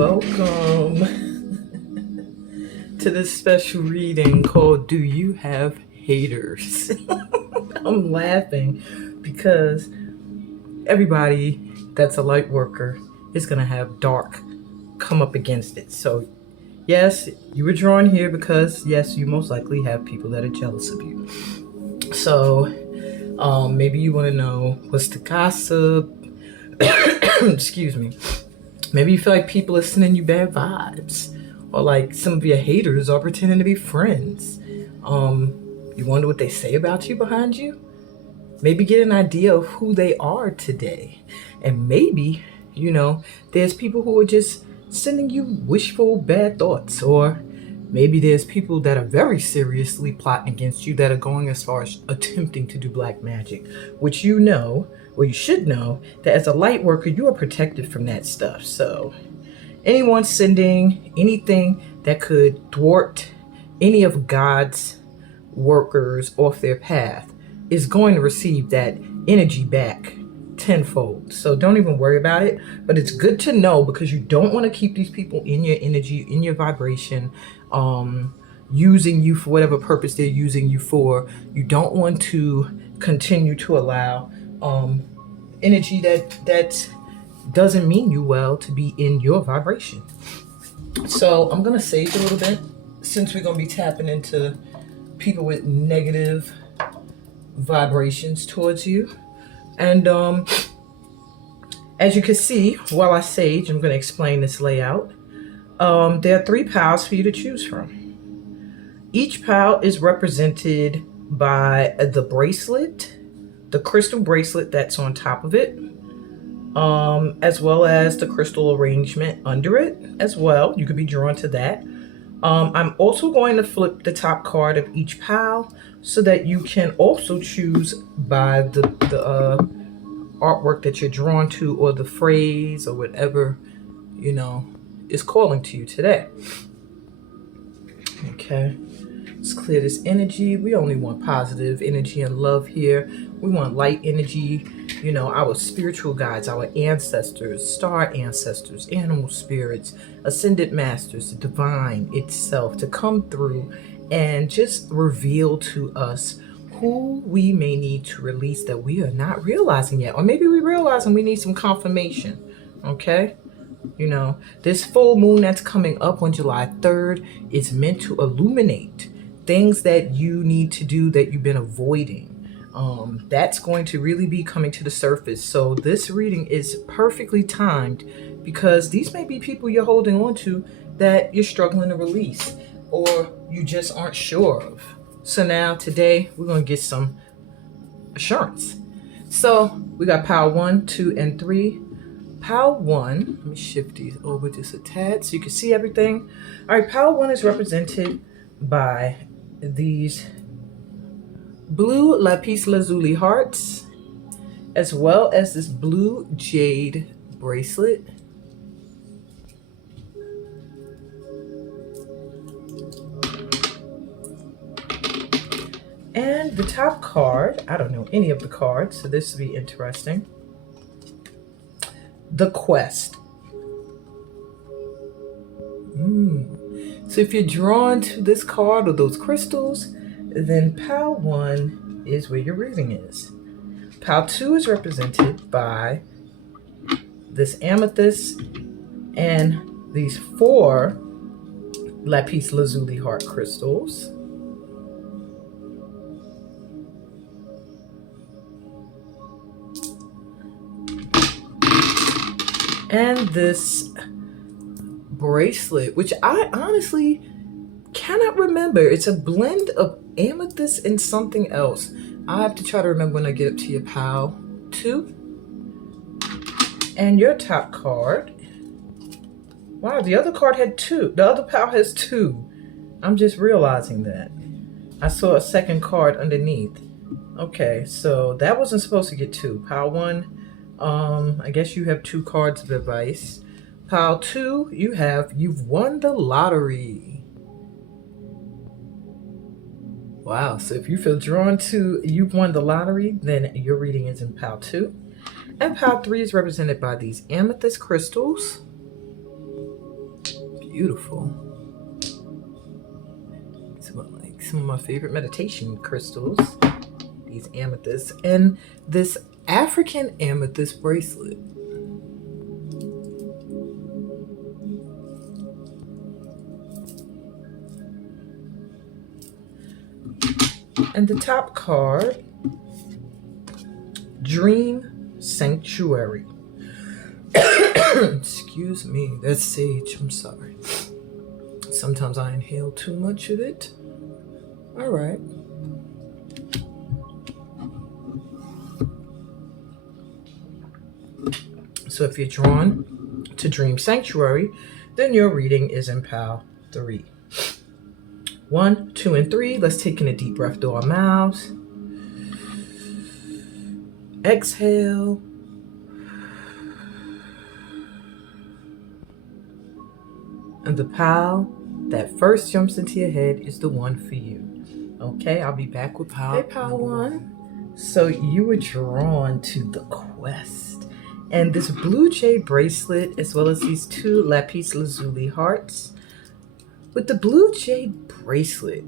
welcome to this special reading called Do You Have Haters? I'm laughing because everybody that's a light worker is going to have dark come up against it. So yes, you were drawn here because yes, you most likely have people that are jealous of you. So maybe you want to know what's the gossip. Excuse me. Maybe you feel like people are sending you bad vibes, or like some of your haters are pretending to be friends. You wonder what they say about you behind you. Maybe get an idea of who they are today. And maybe, there's people who are just sending you wishful bad thoughts, or maybe there's people that are very seriously plotting against you that are going as far as attempting to do black magic, which you should know that as a light worker, you are protected from that stuff. So anyone sending anything that could thwart any of God's workers off their path is going to receive that energy back tenfold. So don't even worry about it. But it's good to know, because you don't want to keep these people in your energy, in your vibration, using you for whatever purpose they're using you for. You don't want to continue to allow energy that doesn't mean you well to be in your vibration. So I'm going to sage a little bit, since we're going to be tapping into people with negative vibrations towards you. And as you can see, while I sage, I'm going to explain this layout. There are 3 piles for you to choose from. Each pile is represented by the bracelet, the crystal bracelet that's on top of it, as well as the crystal arrangement under it as well. You could be drawn to that. I'm also going to flip the top card of each pile so that you can also choose by the artwork that you're drawn to, or the phrase, or whatever, is calling to you today. Okay. Let's clear this energy. We only want positive energy and love here. We want light energy, our spiritual guides, our ancestors, star ancestors, animal spirits, ascended masters, the divine itself to come through and just reveal to us who we may need to release that we are not realizing yet. Or maybe we realize and we need some confirmation. Okay? This full moon that's coming up on July 3rd is meant to illuminate things that you need to do that you've been avoiding. That's going to really be coming to the surface. So this reading is perfectly timed, because these may be people you're holding on to that you're struggling to release, or you just aren't sure of. So now today we're going to get some assurance. So we got pile 1, 2, and 3. Pile 1, let me shift these over just a tad so you can see everything. All right, pile 1 is represented by these blue lapis lazuli hearts, as well as this blue jade bracelet. And the top card, I don't know any of the cards, so this will be interesting. The Quest. So if you're drawn to this card or those crystals, then pile 1 is where your reading is. Pile 2 is represented by this amethyst and these 4 lapis lazuli heart crystals. And this bracelet, which I honestly cannot remember. It's a blend of amethyst and something else. I have to try to remember when I get up to your pile 2. And your top card. Wow, the other card had 2. The other pile has 2. I'm just realizing that. I saw a second card underneath. Okay, so that wasn't supposed to get 2. Pile 1. I guess you have 2 cards of advice. Pile 2, you've won the lottery. Wow, so if you feel drawn to you've won the lottery, then your reading is in pile 2. And pile 3 is represented by these amethyst crystals. beautiful. It's like some of my favorite meditation crystals, these amethysts, and this African amethyst bracelet. And the top card, Dream Sanctuary. Excuse me, that's sage, I'm sorry. Sometimes I inhale too much of it. All right. So if you're drawn to Dream Sanctuary, then your reading is in pile 3. 1, 2, and 3. Let's take in a deep breath through our mouths. Exhale. And the pile that first jumps into your head is the one for you. Okay, I'll be back with pile. Hey, pile 1. So you were drawn to the quest. And this blue jade bracelet, as well as these 2 lapis lazuli hearts. With the blue jade bracelet,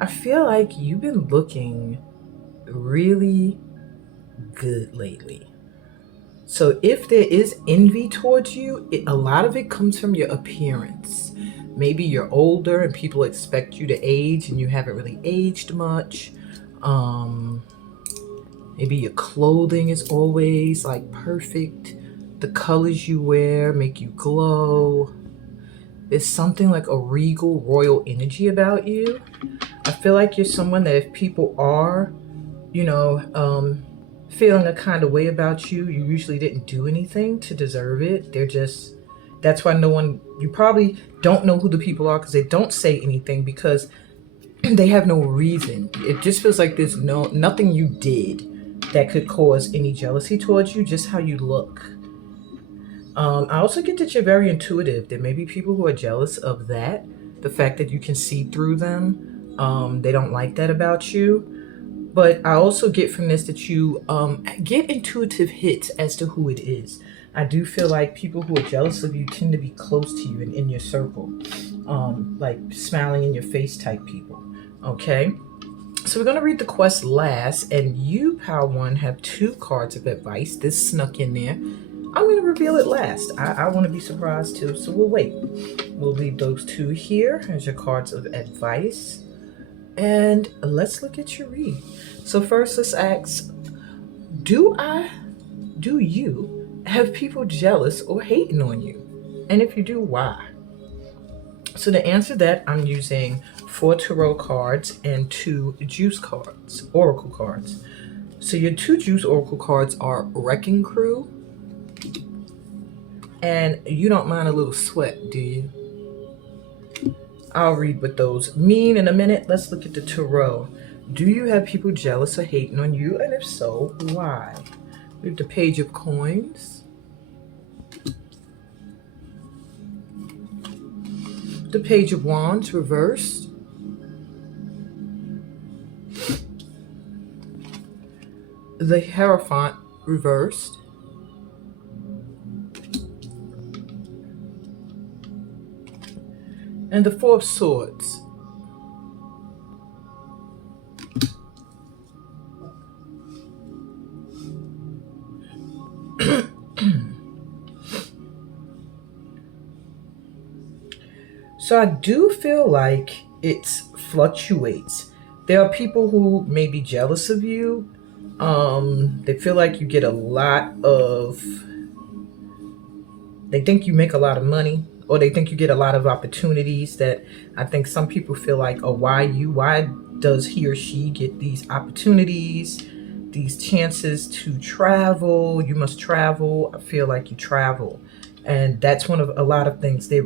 I feel like you've been looking really good lately. So if there is envy towards you, a lot of it comes from your appearance. Maybe you're older and people expect you to age and you haven't really aged much. Maybe your clothing is always like perfect. The colors you wear make you glow. There's something like a regal royal energy about you. I feel like you're someone that if people are, feeling a kind of way about you, you usually didn't do anything to deserve it. That's why you probably don't know who the people are because they don't say anything because they have no reason. It just feels like there's nothing you did that could cause any jealousy towards you, just how you look. I also get that you're very intuitive. There may be people who are jealous of that, the fact that you can see through them. They don't like that about you. But I also get from this that you get intuitive hits as to who it is. I do feel like people who are jealous of you tend to be close to you and in your circle, like smiling in your face type people. Okay, so we're going to read the quest last, and you, Pile 1, have 2 cards of advice. This snuck in there. I'm going to reveal it last. I want to be surprised too, so we'll wait. We'll leave those 2 here as your cards of advice. And let's look at your read. So first, let's ask, do you have people jealous or hating on you? And if you do, why? So to answer that, I'm using 4 tarot cards and 2 juice cards, oracle cards. So your 2 juice oracle cards are Wrecking Crew, and you don't mind a little sweat, do you? I'll read what those mean in a minute. Let's look at the tarot. Do you have people jealous or hating on you? And if so, why? We have the Page of Coins, the Page of Wands reversed, the Hierophant reversed, and the 4 of Swords. So I do feel like it fluctuates. There are people who may be jealous of you. They feel like you get they think you make a lot of money, or they think you get a lot of opportunities that I think some people feel like, oh, why does he or she get these opportunities, these chances to travel? You must travel. I feel like you travel. And that's one of a lot of things they're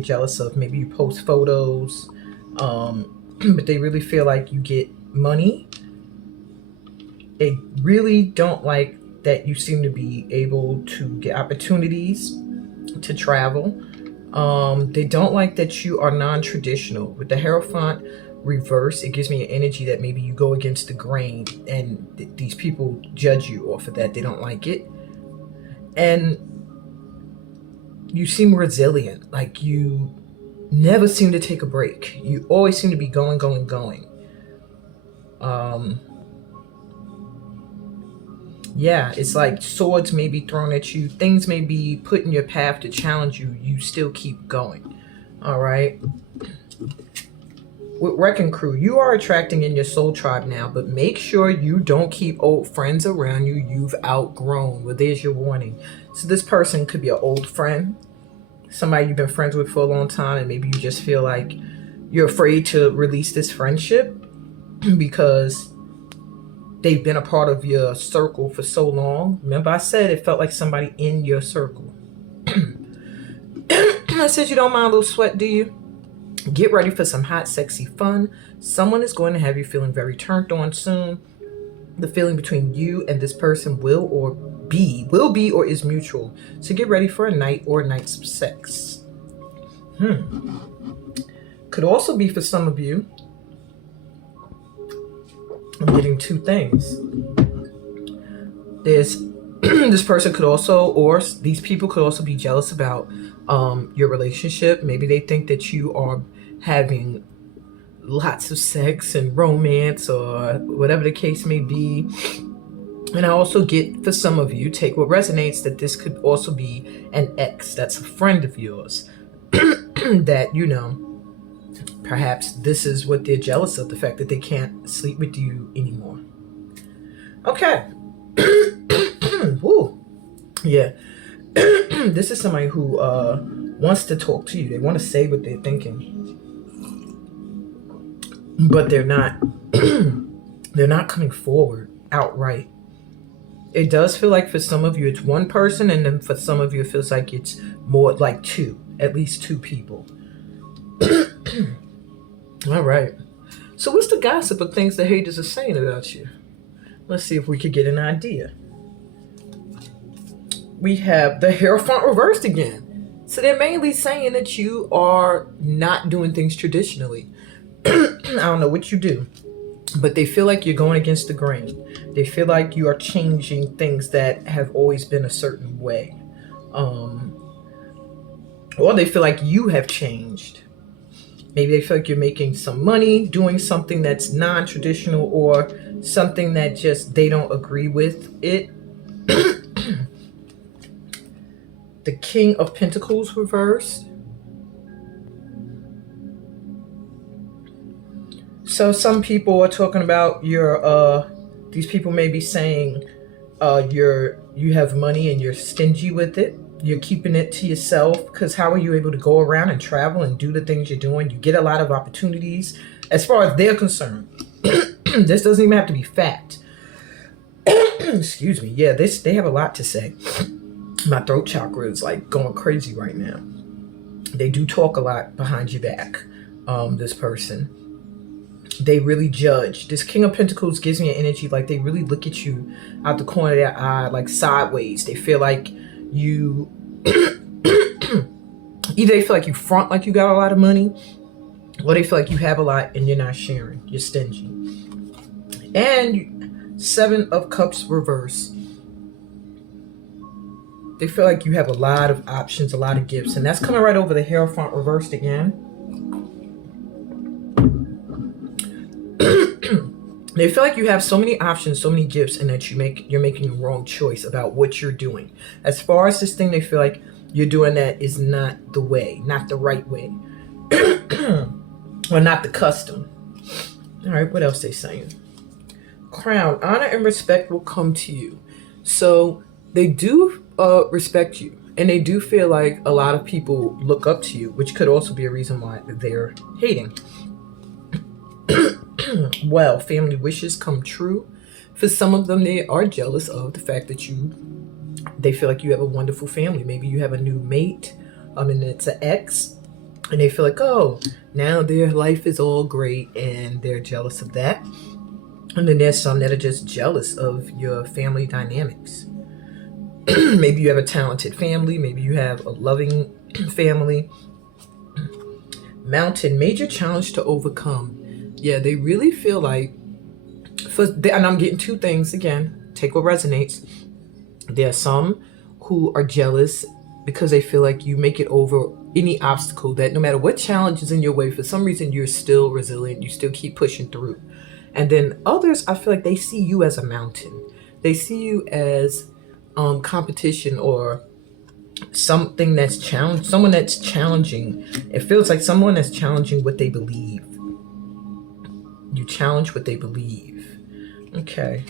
jealous of. Maybe you post photos, but they really feel like you get money. They really don't like that you seem to be able to get opportunities to travel. They don't like that you are non-traditional. With the Hierophant reverse, it gives me an energy that maybe you go against the grain, and these people judge you off of that. They don't like it. And you seem resilient. Like you never seem to take a break. You always seem to be going. Yeah, it's like swords may be thrown at you. Things may be put in your path to challenge you. You still keep going. All right. With Wrecking Crew, you are attracting in your soul tribe now, but make sure you don't keep old friends around you you've outgrown. Well, there's your warning. So this person could be an old friend, somebody you've been friends with for a long time, and maybe you just feel like you're afraid to release this friendship because they've been a part of your circle for so long. Remember I said it felt like somebody in your circle. I said you don't mind a little sweat, do you? Get ready for some hot, sexy fun. Someone is going to have you feeling very turned on soon. The feeling between you and this person will be or is mutual. So get ready for a night or nights of sex. Could also be for some of you. I'm getting two things. There's this person could also, or these people could also be jealous about your relationship. Maybe they think that you are having lots of sex and romance or whatever the case may be. And I also get, for some of you, take what resonates, that this could also be an ex that's a friend of yours that, you know, perhaps this is what they're jealous of, the fact that they can't sleep with you anymore. Okay. Woo. Yeah. This is somebody who wants to talk to you. They want to say what they're thinking, but they're not they're not coming forward outright. It does feel like for some of you it's one person, and then for some of you it feels like it's more like two, at least two people. All right. So what's the gossip of things the haters are saying about you? Let's see if we could get an idea. We have the Hierophant reversed again. So they're mainly saying that you are not doing things traditionally. I don't know what you do, but they feel like you're going against the grain. They feel like you are changing things that have always been a certain way. Or they feel like you have changed. Maybe they feel like you're making some money, doing something that's non-traditional, or something that just they don't agree with it. The King of Pentacles reversed. So some people are talking about your these people may be saying you have money and you're stingy with it. You're keeping it to yourself, because how are you able to go around and travel and do the things you're doing? You get a lot of opportunities as far as they're concerned. This doesn't even have to be fact. Excuse me. Yeah, they have a lot to say. My throat chakra is like going crazy right now. They do talk a lot behind your back. This person, they really judge. This King of Pentacles gives me an energy like they really look at you out the corner of their eye, like sideways. They feel like you either they feel like you front like you got a lot of money, or they feel like you have a lot and you're not sharing. You're stingy. And 7 of Cups reverse. They feel like you have a lot of options, a lot of gifts, and that's coming right over the Hierophant reversed again. They feel like you have so many options, so many gifts, and that you're making the wrong choice about what you're doing. As far as this thing, they feel like you're doing that is not the way, not the right way, or not the custom. All right, what else they saying? Crown, honor and respect will come to you. So they do respect you, and they do feel like a lot of people look up to you, which could also be a reason why they're hating. Well, family wishes come true. For some of them, they are jealous of the fact that they feel like you have a wonderful family. Maybe you have a new mate, and it's an ex, and they feel like, oh, now their life is all great, and they're jealous of that. And then there's some that are just jealous of your family dynamics. Maybe you have a talented family. Maybe you have a loving family. Mountain, major challenge to overcome. Yeah, they really feel like, and I'm getting two things again. Take what resonates. There are some who are jealous because they feel like you make it over any obstacle, that no matter what challenge is in your way, for some reason you're still resilient, you still keep pushing through. And then others, I feel like they see you as a mountain. They see you as competition, or something that's someone that's challenging. It feels like someone that's challenging what they believe. You challenge what they believe. Okay.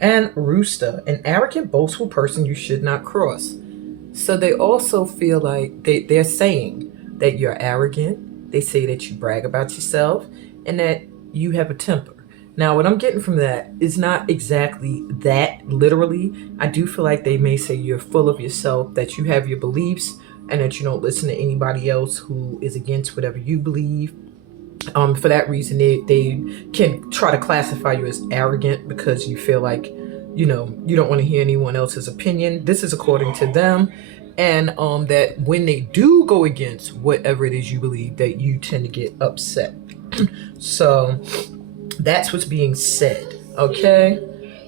And rooster, an arrogant, boastful person you should not cross. So they also feel like they're saying that you're arrogant. They say that you brag about yourself and that you have a temper. Now, what I'm getting from that is not exactly that literally. I do feel like they may say you're full of yourself, that you have your beliefs, and that you don't listen to anybody else who is against whatever you believe. For that reason, they can try to classify you as arrogant, because you feel like, you don't want to hear anyone else's opinion. This is according to them. And that when they do go against whatever it is you believe, that you tend to get upset. So that's what's being said. Okay.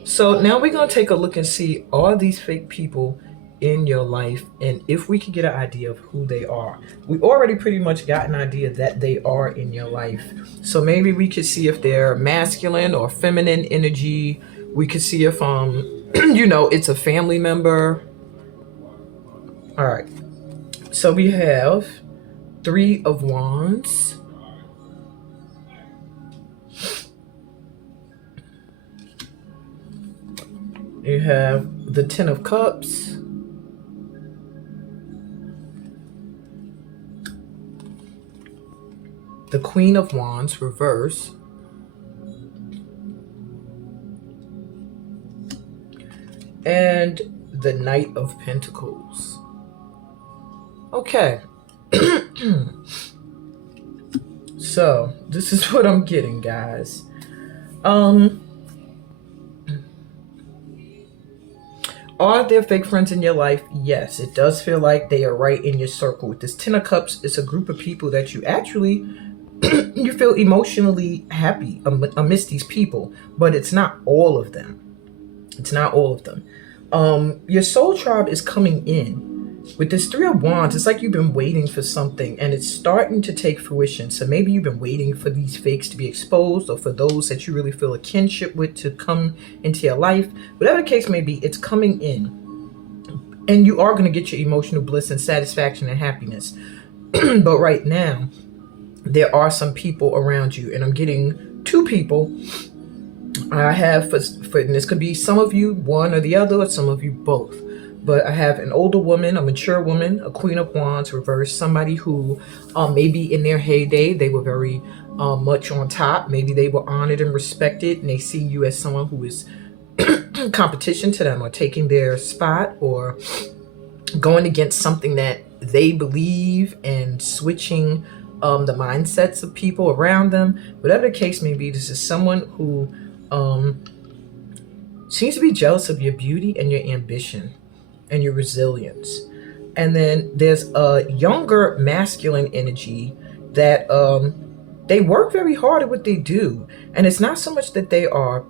So now we're going to take a look and see, are these fake people in your life, and if we could get an idea of who they are. We already pretty much got an idea that they are in your life. So maybe we could see if they're masculine or feminine energy. We could see if it's a family member. All right. So we have 3 of Wands. You have the 10 of Cups. The Queen of Wands, reverse. And the Knight of Pentacles. Okay. So, this is what I'm getting, guys. Are there fake friends in your life? Yes, it does feel like they are right in your circle. With this 10 of Cups, it's a group of people that you actually, you feel emotionally happy amidst these people, but it's not all of them. It's not all of them. Your soul tribe is coming in. With this 3 of Wands, it's like you've been waiting for something and it's starting to take fruition. So maybe you've been waiting for these fakes to be exposed, or for those that you really feel a kinship with to come into your life. Whatever the case may be, it's coming in. And you are going to get your emotional bliss and satisfaction and happiness. But right now, there are some people around you, and I'm getting 2 people. I have, and this could be some of you, one or the other, or some of you both. But I have an older woman, a mature woman, a Queen of Wands, reverse, somebody who maybe in their heyday, they were very much on top. Maybe they were honored and respected, and they see you as someone who is competition to them, or taking their spot, or going against something that they believe, and switching the mindsets of people around them. Whatever the case may be, this is someone who seems to be jealous of your beauty and your ambition and your resilience. And then there's a younger masculine energy that they work very hard at what they do. And it's not so much that they are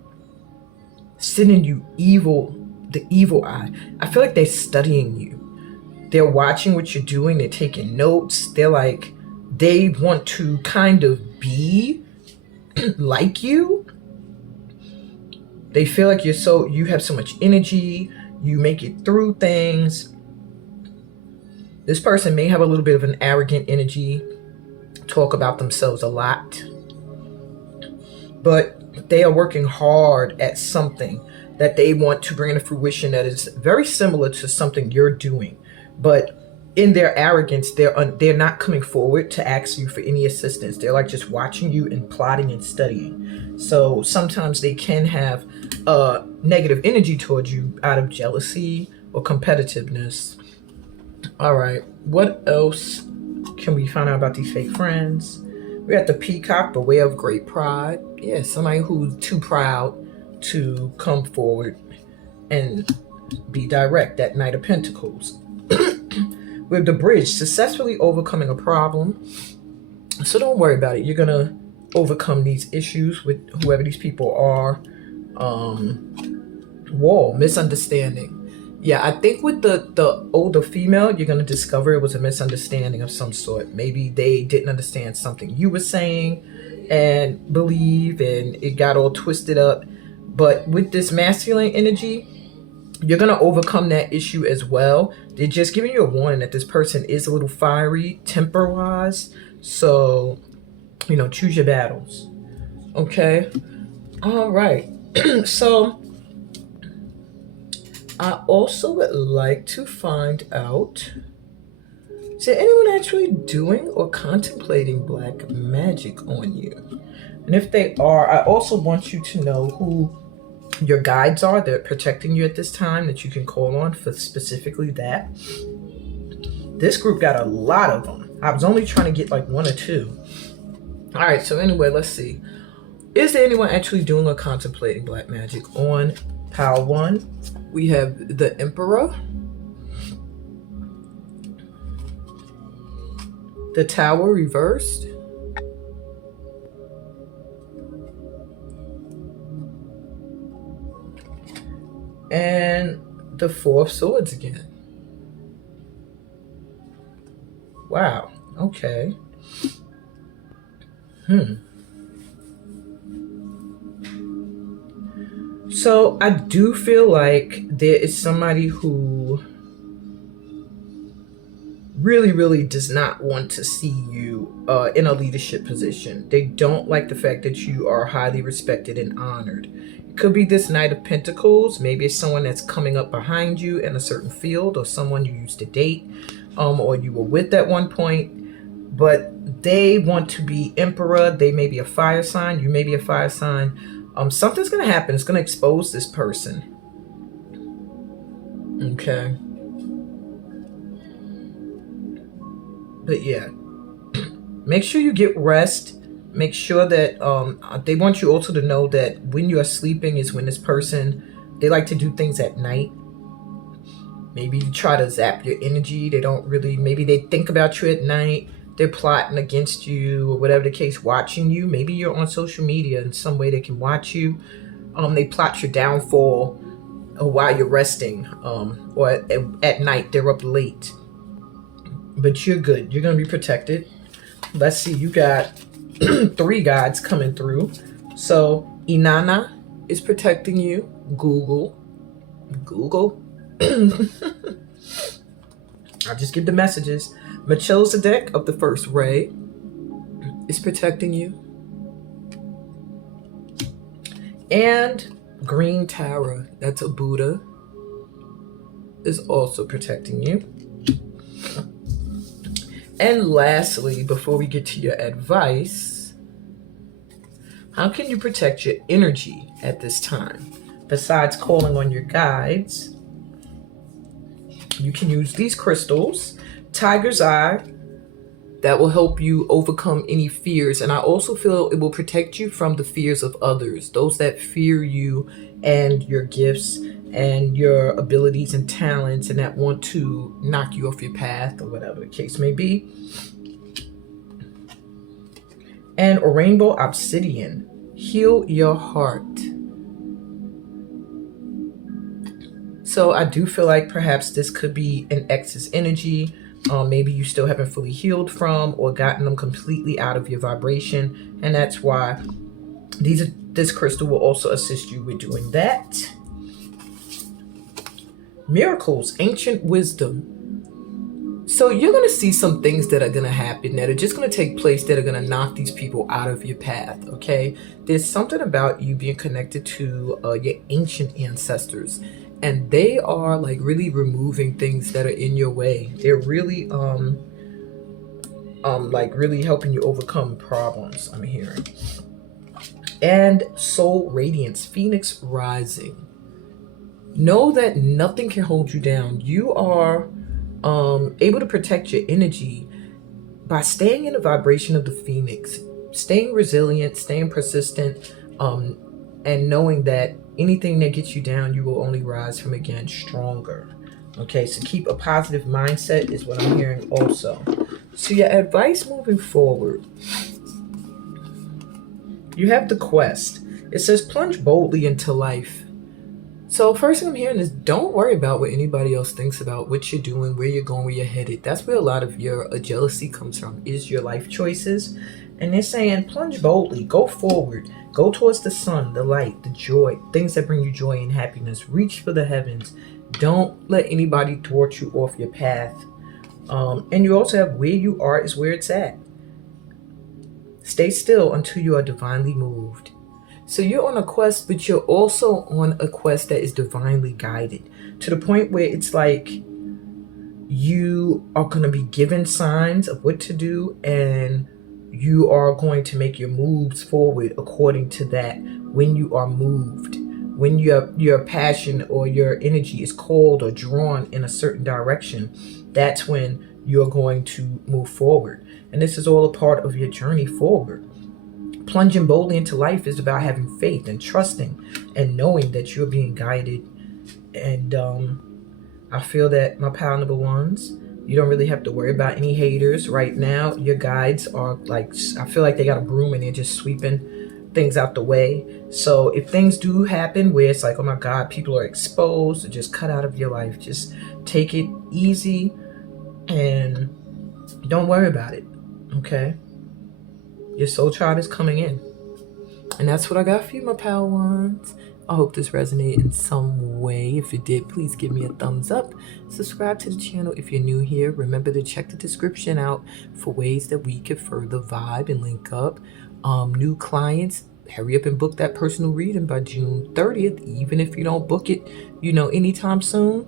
sending you the evil eye. I feel like they're studying you. They're watching what you're doing. They're taking notes. They're like, they want to kind of be like you. They feel like you have so much energy. You make it through things. This person may have a little bit of an arrogant energy, talk about themselves a lot, but they are working hard at something that they want to bring into fruition that is very similar to something you're doing. But in their arrogance, they're not coming forward to ask you for any assistance. They're like just watching you and plotting and studying. So sometimes they can have negative energy towards you out of jealousy or competitiveness. All right, what else can we find out about these fake friends? We got the Peacock, beware of great pride. Yeah, somebody who's too proud to come forward and be direct. That Knight of Pentacles. We have the Bridge, successfully overcoming a problem. So don't worry about it. You're going to overcome these issues with whoever these people are. Wall, misunderstanding. Yeah, I think with the older female, you're going to discover it was a misunderstanding of some sort. Maybe they didn't understand something you were saying and believe, and it got all twisted up. But with this masculine energy, you're going to overcome that issue as well. They're just giving you a warning that this person is a little fiery temper wise. So, choose your battles. Okay. All right. So I also would like to find out, is there anyone actually doing or contemplating black magic on you? And if they are, I also want you to know who your guides are that are protecting you at this time that you can call on for specifically that. This group got a lot of them. I was only trying to get like one or two. All right, so anyway, let's see. Is there anyone actually doing or contemplating black magic on pile 1? We have the Emperor, the Tower reversed, and the Four of Swords again. Wow, okay. So I do feel like there is somebody who really, really does not want to see you in a leadership position. They don't like the fact that you are highly respected and honored. It could be this Knight of Pentacles. Maybe it's someone that's coming up behind you in a certain field, or someone you used to date, or you were with at one point. But they want to be Emperor. They may be a fire sign. You may be a fire sign. Something's going to happen. It's going to expose this person. Okay. But yeah, make sure you get rest. Make sure that they want you also to know that when you are sleeping is when this person, they like to do things at night. Maybe you try to zap your energy. They don't really, maybe they think about you at night. They're plotting against you or whatever the case, watching you. Maybe you're on social media in some way they can watch you. They plot your downfall while you're resting, or at night they're up late. But you're good. You're going to be protected. Let's see. You got 3 guides coming through. So Inanna is protecting you. Google. I'll just give the messages. Melchizedek of the first ray is protecting you. And Green Tower, that's a Buddha, is also protecting you. And lastly, before we get to your advice, how can you protect your energy at this time? Besides calling on your guides, you can use these crystals. Tiger's Eye, that will help you overcome any fears. And I also feel it will protect you from the fears of others, those that fear you and your gifts and your abilities and talents, and that want to knock you off your path or whatever the case may be. And a Rainbow Obsidian, heal your heart. So I do feel like perhaps this could be an excess energy. Maybe you still haven't fully healed from or gotten them completely out of your vibration. And that's why this crystal will also assist you with doing that. Miracles, ancient wisdom. So you're going to see some things that are going to happen that are just going to take place that are going to knock these people out of your path, okay? There's something about you being connected to your ancient ancestors. And they are like really removing things that are in your way. They're really like really helping you overcome problems, I'm hearing. And Soul Radiance, Phoenix Rising. Know that nothing can hold you down. You are able to protect your energy by staying in the vibration of the Phoenix, staying resilient, staying persistent, and knowing that anything that gets you down, you will only rise from again stronger. Okay, so keep a positive mindset is what I'm hearing also. So your advice moving forward, you have the quest. It says plunge boldly into life. So first thing I'm hearing is don't worry about what anybody else thinks about what you're doing, where you're going, where you're headed. That's where a lot of your jealousy comes from, is your life choices. And they're saying plunge boldly, go forward, go towards the sun, the light, the joy, things that bring you joy and happiness. Reach for the heavens. Don't let anybody thwart you off your path. And you also have where you are is where it's at. Stay still until you are divinely moved. So you're on a quest, but you're also on a quest that is divinely guided, to the point where it's like you are going to be given signs of what to do, and you are going to make your moves forward according to that. When you are moved, when your passion or your energy is called or drawn in a certain direction, that's when you're going to move forward. And this is all a part of your journey forward. Plunging boldly into life is about having faith and trusting and knowing that you're being guided. And I feel that, my pal number ones, you don't really have to worry about any haters right now. Your guides are like, I feel like they got a broom and they're just sweeping things out the way. So if things do happen where it's like, oh my God, people are exposed, just cut out of your life. Just take it easy and don't worry about it. Okay? Your soul child is coming in. And that's what I got for you, my pal ones. I hope this resonated in some way. If it did, please give me a thumbs up. Subscribe to the channel if you're new here. Remember to check the description out for ways that we could further vibe and link up. New clients, hurry up and book that personal reading by June 30th. Even if you don't book it, anytime soon,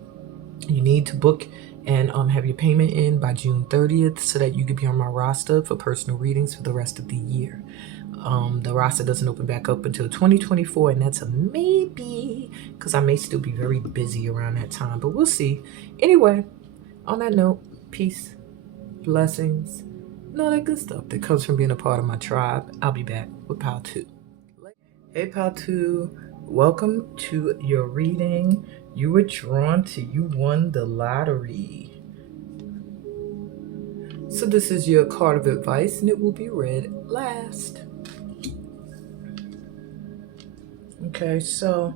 you need to book and have your payment in by June 30th so that you can be on my roster for personal readings for the rest of the year. The roster doesn't open back up until 2024, and that's a maybe, because I may still be very busy around that time, but we'll see. Anyway, on that note, peace, blessings, and all that good stuff that comes from being a part of my tribe. I'll be back with Pal 2. Hey, Pal 2. Welcome to your reading. You were drawn to You Won the Lottery. So this is your card of advice, and it will be read last. Okay, so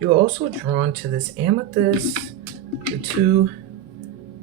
you're also drawn to this amethyst, the 2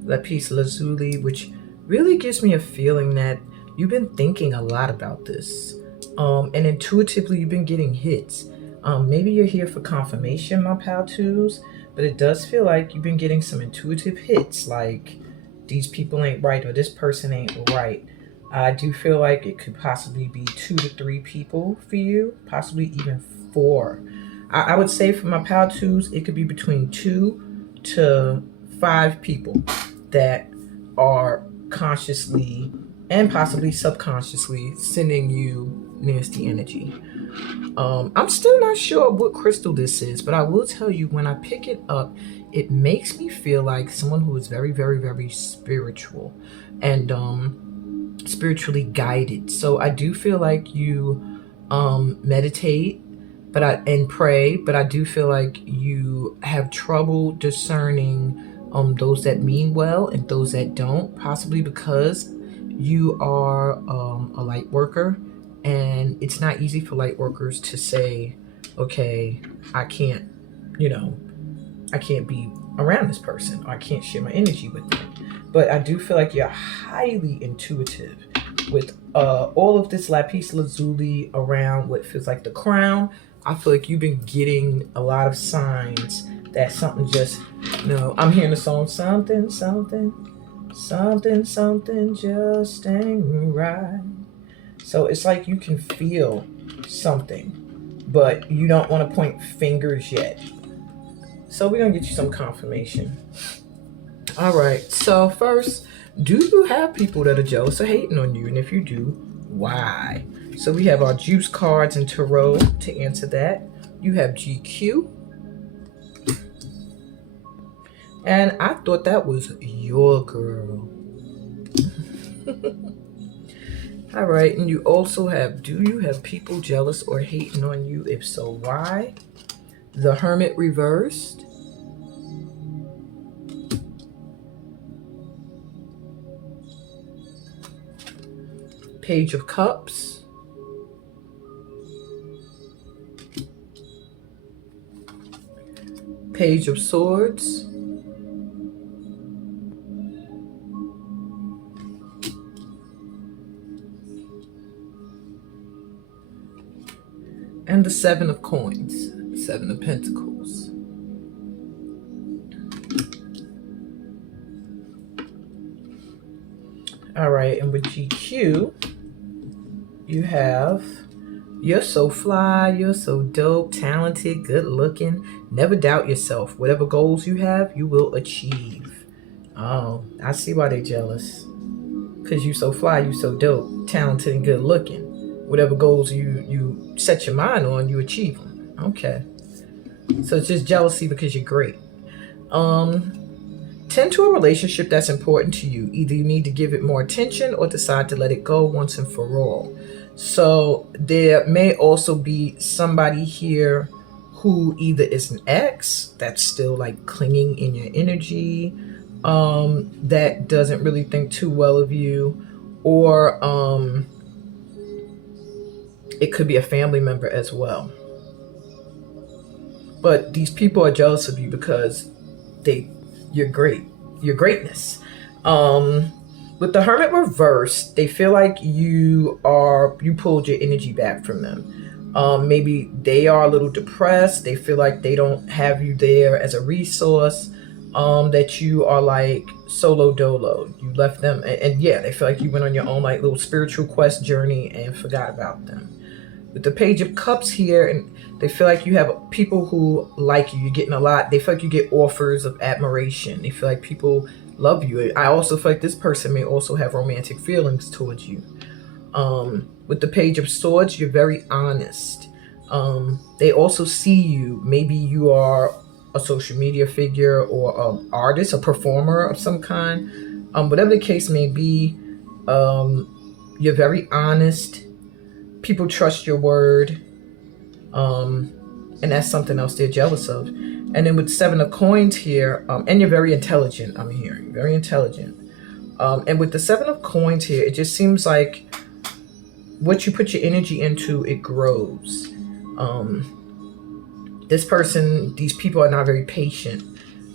lapis lazuli, which really gives me a feeling that you've been thinking a lot about this. And intuitively, you've been getting hits. Maybe you're here for confirmation, my pal 2s, but it does feel like you've been getting some intuitive hits, like these people ain't right or this person ain't right. I do feel like it could possibly be 2 to 3 people for you, possibly even 4. I would say for my pal 2s, it could be between 2 to 5 people that are consciously and possibly subconsciously sending you nasty energy. I'm still not sure what crystal this is, but I will tell you, when I pick it up, it makes me feel like someone who is very, very, very spiritual and spiritually guided. So I do feel like you meditate and pray, but I do feel like you have trouble discerning those that mean well and those that don't, possibly because you are a light worker, and it's not easy for light workers to say, okay, I can't be around this person, or I can't share my energy with them. But I do feel like you're highly intuitive with all of this lapis lazuli around what feels like the crown. I feel like you've been getting a lot of signs that something just, I'm hearing the song, something, something, something, something just ain't right. So it's like you can feel something, but you don't want to point fingers yet. So we're going to get you some confirmation. All right. So first, do you have people that are jealous or hating on you? And if you do, why? So we have our juice cards and tarot to answer that. You have GQ. And I thought that was your girl. All right. And you also have, do you have people jealous or hating on you? If so, why? The Hermit reversed. Page of Cups. Page of Swords, and the Seven of Coins, Seven of Pentacles. All right, and with GQ, you have, you're so fly, you're so dope, talented, good looking. Never doubt yourself. Whatever goals you have, you will achieve. Oh, I see why they're jealous. Because you so fly, you so dope, talented, and good looking. Whatever goals you set your mind on, you achieve them. Okay. So it's just jealousy because you're great. Tend to a relationship that's important to you. Either you need to give it more attention or decide to let it go once and for all. So there may also be somebody here who either is an ex that's still like clinging in your energy, that doesn't really think too well of you, or it could be a family member as well. But these people are jealous of you because you're great, your greatness. With the Hermit reversed, they feel like you pulled your energy back from them. Maybe they are a little depressed. They feel like they don't have you there as a resource. That you are like solo dolo. You left them, and yeah, they feel like you went on your own like little spiritual quest journey and forgot about them. With the Page of Cups here, and they feel like you have people who like you. You're getting a lot. They feel like you get offers of admiration. They feel like people love you. I also feel like this person may also have romantic feelings towards you. With the Page of Swords, you're very honest. They also see you. Maybe you are a social media figure or an artist, a performer of some kind. Whatever the case may be, you're very honest. People trust your word. And that's something else they're jealous of. And then with Seven of Coins here, and you're very intelligent, I'm hearing. Very intelligent. And with the Seven of Coins here, it just seems like what you put your energy into, it grows. This person, these people are not very patient.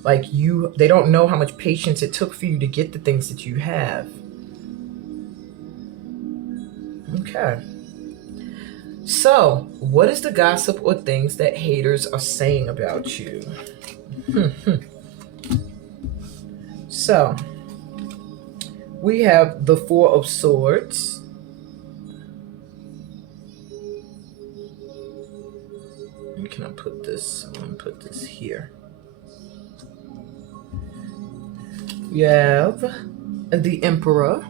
Like they don't know how much patience it took for you to get the things that you have. Okay. So, what is the gossip or things that haters are saying about you? So, we have the Four of Swords. Where can I put this? I'm going to put this here. We have the Emperor.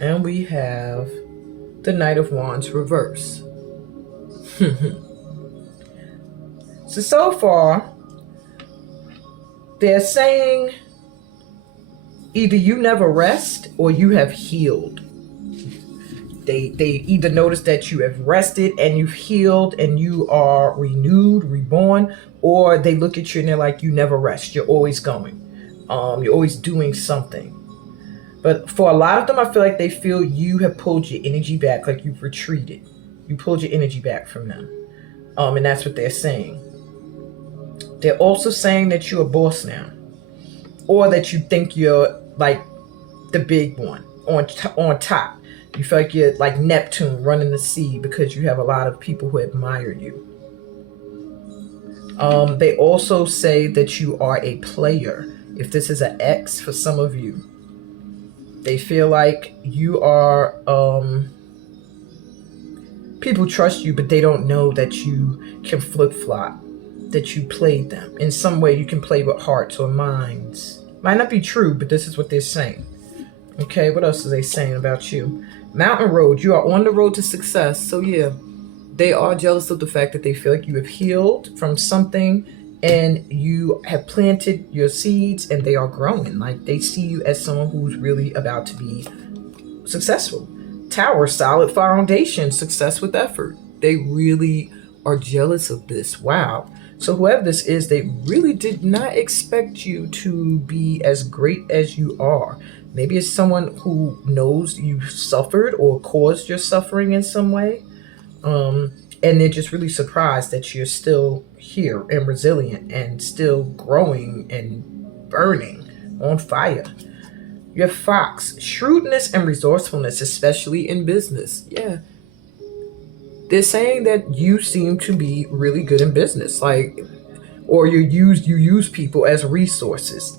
And we have the Knight of Wands reverse. So far, they're saying either you never rest or you have healed. They either notice that you have rested and you've healed and you are renewed, reborn, or they look at you and they're like, you never rest. You're always going. You're always doing something. But for a lot of them, I feel like they feel you have pulled your energy back, like you've retreated. You pulled your energy back from them. And that's what they're saying. They're also saying that you're a boss now. Or that you think you're like the big one on top. You feel like you're like Neptune running the sea because you have a lot of people who admire you. They also say that you are a player. If this is an X for some of you, they feel like you are, people trust you, but they don't know that you can flip-flop, that you played them. In some way, you can play with hearts or minds. Might not be true, but this is what they're saying. Okay, what else are they saying about you? Mountain Road, you are on the road to success. So yeah, they are jealous of the fact that they feel like you have healed from something and you have planted your seeds and they are growing. Like they see you as someone who's really about to be successful. Tower, solid foundation, success with effort. They really are jealous of this. Wow. So whoever this is, they really did not expect you to be as great as you are. Maybe it's someone who knows you suffered or caused your suffering in some way. And they're just really surprised that you're still here and resilient and still growing and burning on fire. You have Fox, shrewdness and resourcefulness, especially in business. Yeah. They're saying that you seem to be really good in business, like, or you use people as resources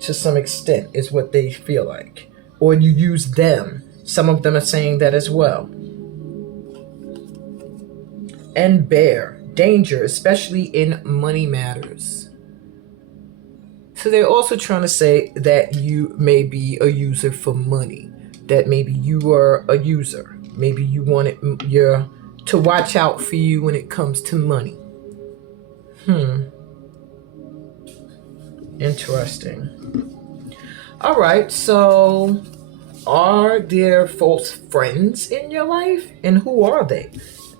to some extent, is what they feel like, or you use them. Some of them are saying that as well. And Bear, danger, especially in money matters. So they're also trying to say that you may be a user for money, that maybe you are a user. Maybe you wanted your to watch out for you when it comes to money. Interesting. All right, so are there false friends in your life? And who are they?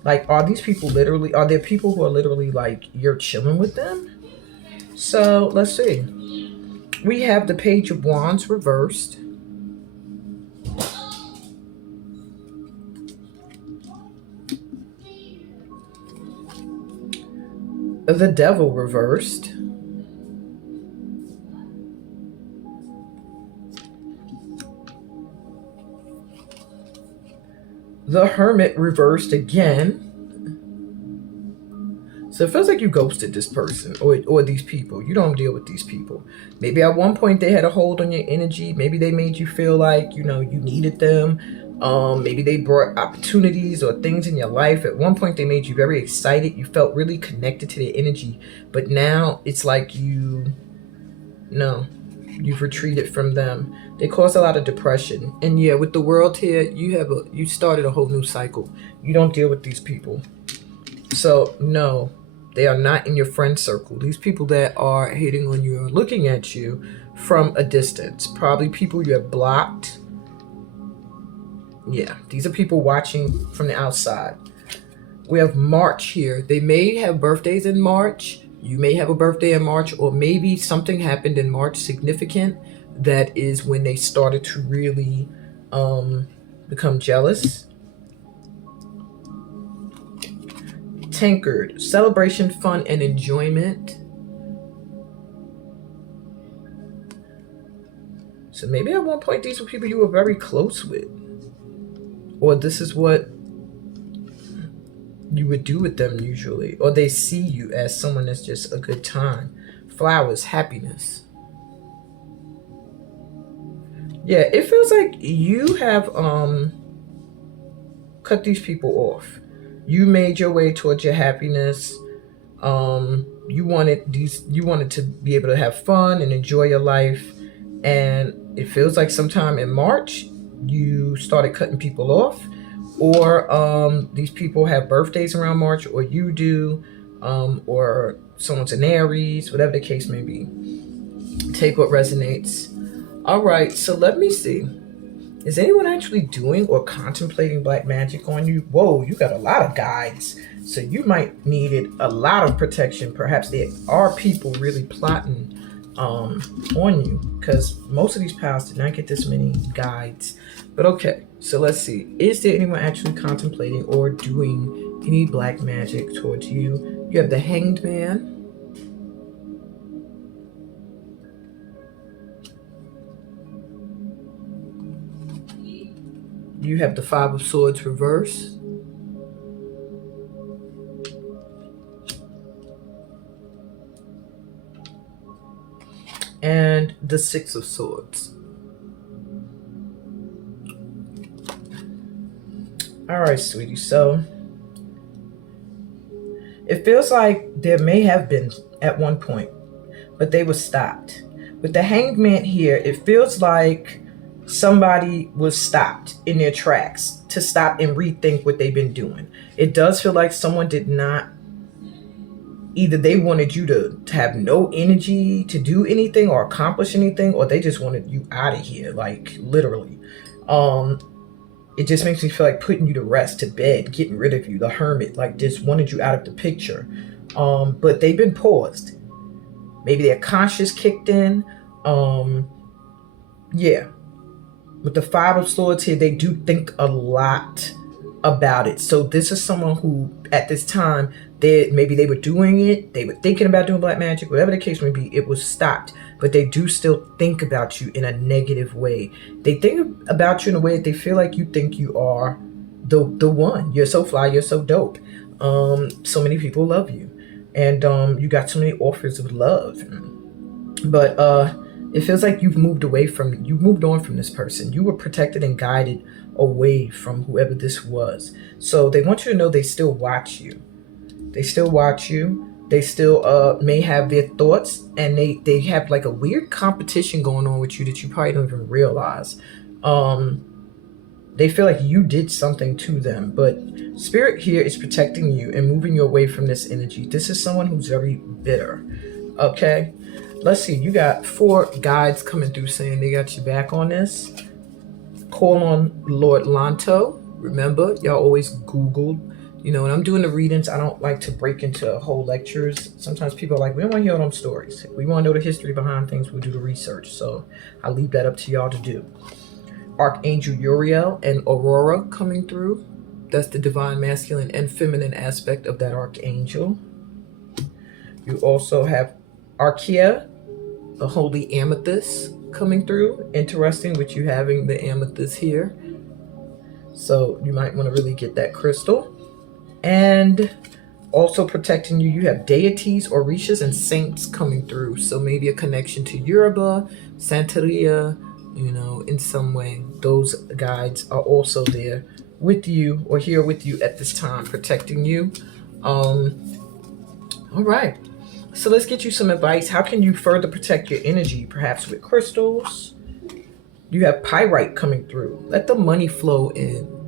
Like, are these people literally, are there people who are literally like you're chilling with them? So let's see. We have the Page of Wands reversed. The Devil reversed. The Hermit reversed again. So it feels like you ghosted this person or these people. You don't deal with these people. Maybe at one point they had a hold on your energy. Maybe they made you feel like, you needed them. Maybe they brought opportunities or things in your life. At one point they made you very excited. You felt really connected to their energy. But now it's like you've retreated from them. They cause a lot of depression. And yeah, with the World here, you started a whole new cycle. You don't deal with these people. So no, they are not in your friend circle. These people that are hating on you are looking at you from a distance. Probably people you have blocked. Yeah, these are people watching from the outside. We have March here. They may have birthdays in March. You may have a birthday in March, or maybe something happened in March significant. That is when they started to really become jealous. Tankard, celebration, fun, and enjoyment. So maybe at one point these were people you were very close with, or this is what you would do with them usually, or they see you as someone that's just a good time. Flowers, happiness. Yeah, it feels like you have cut these people off. You made your way towards your happiness. You wanted to be able to have fun and enjoy your life, and it feels like sometime in March you started cutting people off, or these people have birthdays around March, or you do, or someone's an Aries, whatever the case may be. Take what resonates. All right, so let me see. Is anyone actually doing or contemplating black magic on you? Whoa, you got a lot of guides. So you might need a lot of protection. Perhaps there are people really plotting on you, because most of these piles did not get this many guides. But okay, so let's see. Is there anyone actually contemplating or doing any black magic towards you? You have the Hanged Man. You have the Five of Swords reverse. And the Six of Swords. All right, sweetie. So it feels like there may have been at one point, but they were stopped. With the Hanged Man here, it feels like somebody was stopped in their tracks to stop and rethink what they've been doing. It does feel like someone did not, either they wanted you to have no energy to do anything or accomplish anything, or they just wanted you out of here, like literally. It just makes me feel like putting you to rest, to bed, getting rid of you. The Hermit, like, just wanted you out of the picture. But they've been paused. Maybe their conscience kicked in. Yeah. With the Five of Swords here, they do think a lot about it. So this is someone who at this time, maybe they were doing it, they were thinking about doing black magic, whatever the case may be, it was stopped. But they do still think about you in a negative way. They think about you in a way that they feel like you think you are the one. You're so fly, you're so dope. So many people love you. And you got so many offers of love. But it feels like you've moved on from this person. You were protected and guided away from whoever this was. So they want you to know they still watch you. They still watch you. They still may have their thoughts, and they have like a weird competition going on with you that you probably don't even realize. They feel like you did something to them, but Spirit here is protecting you and moving you away from this energy. This is someone who's very bitter. Okay, let's see. You got 4 guides coming through saying they got your back on this. Call on Lord Lanto. Remember, y'all always Google. You know, when I'm doing the readings, I don't like to break into whole lectures. Sometimes people are like, we don't want to hear them stories. We want to know the history behind things. We'll do the research. So I'll leave that up to y'all to do. Archangel Uriel and Aurora coming through. That's the divine masculine and feminine aspect of that archangel. You also have Archaea, the holy amethyst, coming through. Interesting with you having the amethyst here. So you might want to really get that crystal. And also protecting you, you have deities, orishas, and saints coming through. So maybe a connection to Yoruba, Santeria, you know, in some way. Those guides are also there with you or here with you at this time, protecting you. All right. So let's get you some advice. How can you further protect your energy? Perhaps with crystals. You have pyrite coming through. Let the money flow in.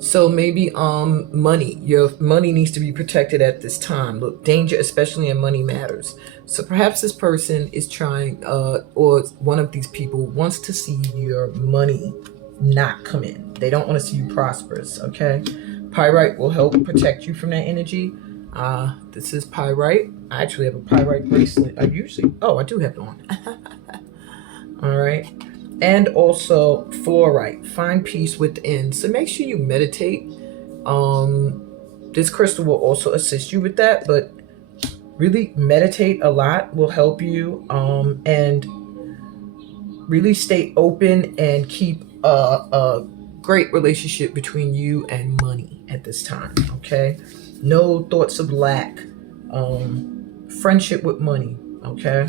So maybe money. Your money needs to be protected at this time. Look, danger, especially in money matters. So perhaps this person is trying, or one of these people wants to see your money not come in. They don't want to see you prosperous, okay? Pyrite will help protect you from that energy. This is pyrite. I actually have a pyrite bracelet. I do have it on. All right. And also fluorite, find peace within. So make sure you meditate. This crystal will also assist you with that, but really meditate a lot will help you. And really stay open and keep a great relationship between you and money at this time. Okay, no thoughts of lack. Friendship with money. Okay.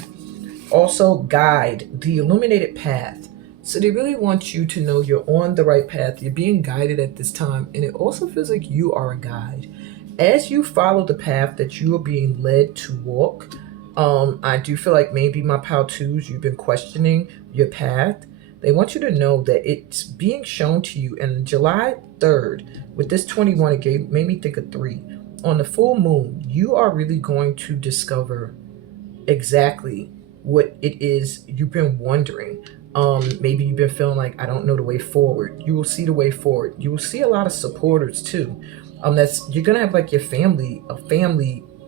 Also guide, the illuminated path. So they really want you to know you're on the right path. You're being guided at this time. And it also feels like you are a guide. As you follow the path that you are being led to walk, I do feel like maybe my pal twos, you've been questioning your path. They want you to know that it's being shown to you. And July 3rd, with this 21, it made me think of 3. On the full moon, you are really going to discover exactly what it is you've been wondering. Maybe you've been feeling like, I don't know the way forward. You will see the way forward. You will see a lot of supporters too. You're gonna have like a family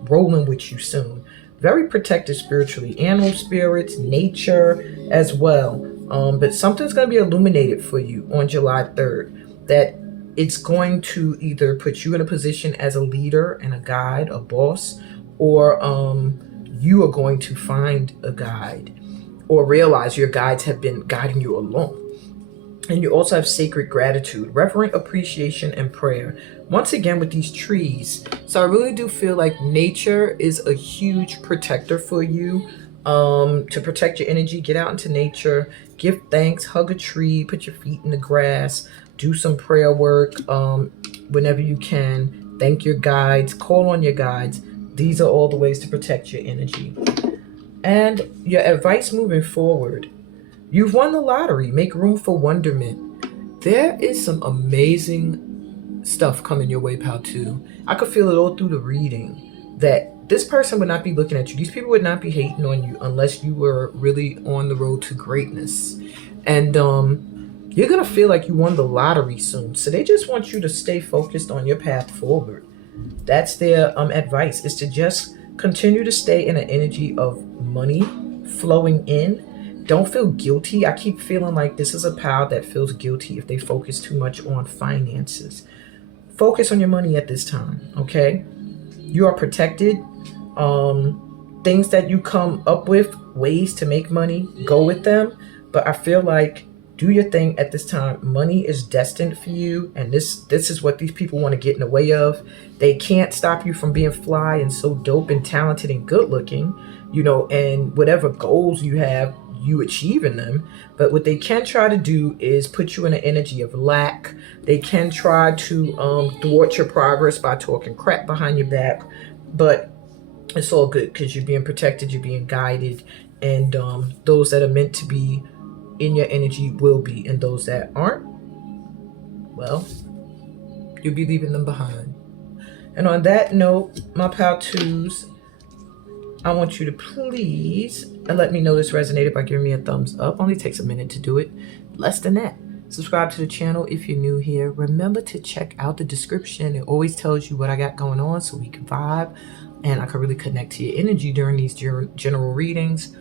rolling with you soon. Very protected spiritually, animal spirits, nature as well. But something's gonna be illuminated for you on July 3rd. That it's going to either put you in a position as a leader and a guide, a boss, or you are going to find a guide or realize your guides have been guiding you along. And you also have sacred gratitude, reverent appreciation, and prayer. Once again, with these trees. So I really do feel like nature is a huge protector for you. To protect your energy, get out into nature, give thanks, hug a tree, put your feet in the grass, do some prayer work whenever you can. Thank your guides, call on your guides. These are all the ways to protect your energy. And your advice moving forward. You've won the lottery. Make room for wonderment. There is some amazing stuff coming your way, pal, too. I could feel it all through the reading that this person would not be looking at you. These people would not be hating on you unless you were really on the road to greatness. And you're going to feel like you won the lottery soon. So they just want you to stay focused on your path forward. That's their advice, is to just continue to stay in an energy of money flowing in. Don't feel guilty. I keep feeling like this is a pal that feels guilty if they focus too much on finances. focus on your money at this time, okay? You are protected. Things that you come up with, ways to make money, go with them. But I feel like do your thing at this time. Money is destined for you, and this is what these people want to get in the way of. They can't stop you from being fly and so dope and talented and good looking, and whatever goals you have, you achieving them. But what they can try to do is put you in an energy of lack. They can try to thwart your progress by talking crap behind your back, but it's all good because you're being protected, you're being guided, and those that are meant to be in your energy will be, and those that aren't, well, you'll be leaving them behind. And on that note, my pal twos, I want you to please let me know this resonated by giving me a thumbs up. Only takes a minute to do it, less than that. Subscribe to the channel if you're new here. Remember to check out the description. It always tells you what I got going on so we can vibe and I can really connect to your energy during these general readings.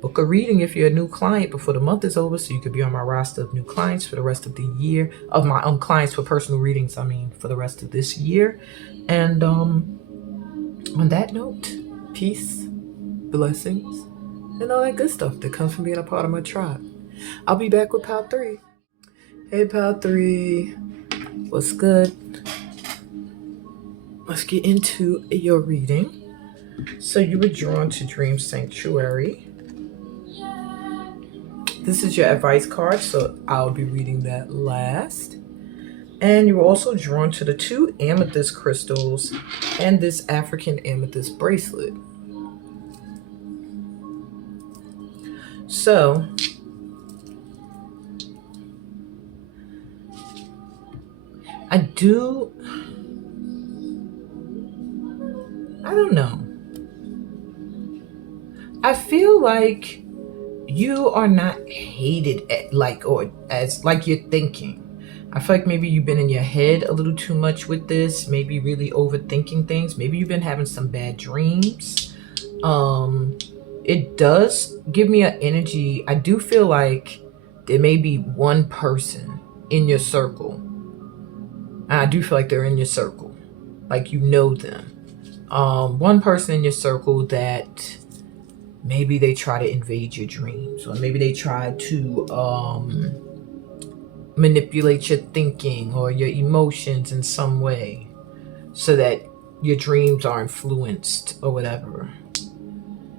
Book a reading if you're a new client before the month is over, so you could be on my roster of new clients for the rest of the year, of my clients for personal readings, for the rest of this year. And on that note, peace, blessings, and all that good stuff that comes from being a part of my tribe. I'll be back with Pal 3. Hey, Pal 3. What's good? Let's get into your reading. So you were drawn to Dream Sanctuary. This is your advice card, so I'll be reading that last. And you were also drawn to the 2 amethyst crystals and this African amethyst bracelet. So I don't know. I feel like you are not hated as you're thinking. I feel like maybe you've been in your head a little too much with this, maybe really overthinking things. Maybe you've been having some bad dreams. It does give me an energy. I do feel like there may be one person in your circle. And I do feel like they're in your circle. Like you know them. One person in your circle that maybe they try to invade your dreams, or maybe they try to manipulate your thinking or your emotions in some way so that your dreams are influenced or whatever.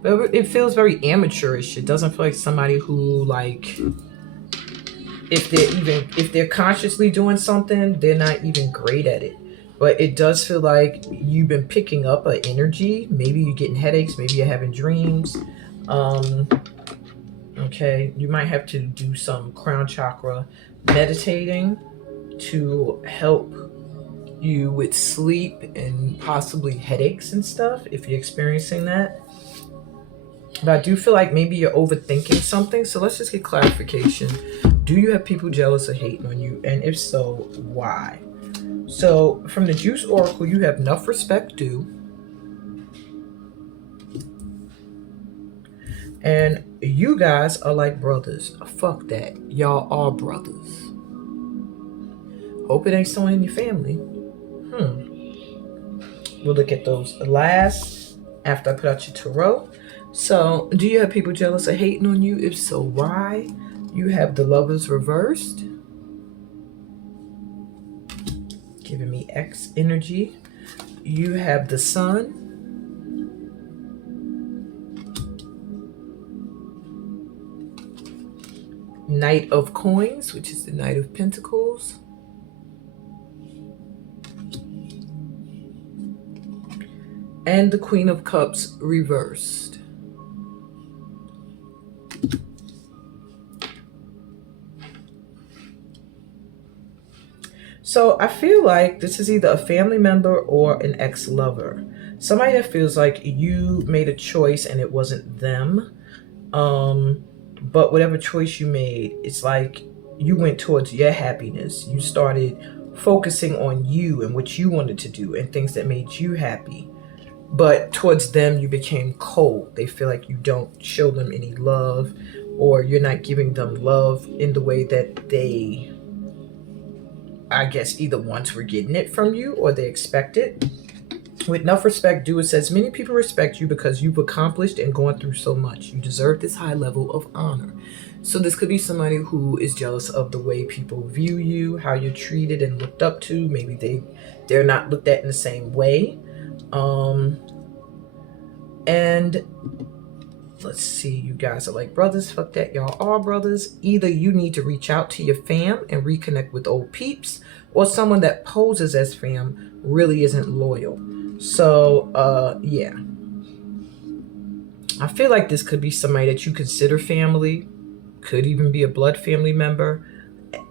But it feels very amateurish. It doesn't feel like somebody who, if they're consciously doing something, they're not even great at it. But it does feel like you've been picking up an energy. Maybe you're getting headaches. Maybe you're having dreams. Okay, you might have to do some crown chakra meditating to help you with sleep and possibly headaches and stuff if you're experiencing that. But I do feel like maybe you're overthinking something. So let's just get clarification. Do you have people jealous or hating on you? And if so, why? So from the Juice Oracle, you have enough respect due. And you guys are like brothers. Fuck that. Y'all are brothers. Hope it ain't someone in your family. We'll look at those last after I put out your tarot. So, do you have people jealous or hating on you? If so, why? You have the Lovers reversed. Giving me X energy. You have the Sun. Knight of Coins, which is the Knight of Pentacles. And the Queen of Cups reversed. So I feel like this is either a family member or an ex-lover. Somebody that feels like you made a choice and it wasn't them. But whatever choice you made, it's like you went towards your happiness. You started focusing on you and what you wanted to do and things that made you happy. But towards them, you became cold. They feel like you don't show them any love, or you're not giving them love in the way that they I guess either ones were getting it from you or they expect it. With enough respect due, it says, many people respect you because you've accomplished and gone through so much. You deserve this high level of honor. So this could be somebody who is jealous of the way people view you, how you're treated and looked up to. Maybe they're not looked at in the same way. And let's see, you guys are like brothers. Fuck that, y'all are brothers. Either you need to reach out to your fam and reconnect with old peeps, or someone that poses as fam really isn't loyal. So, yeah. I feel like this could be somebody that you consider family, could even be a blood family member,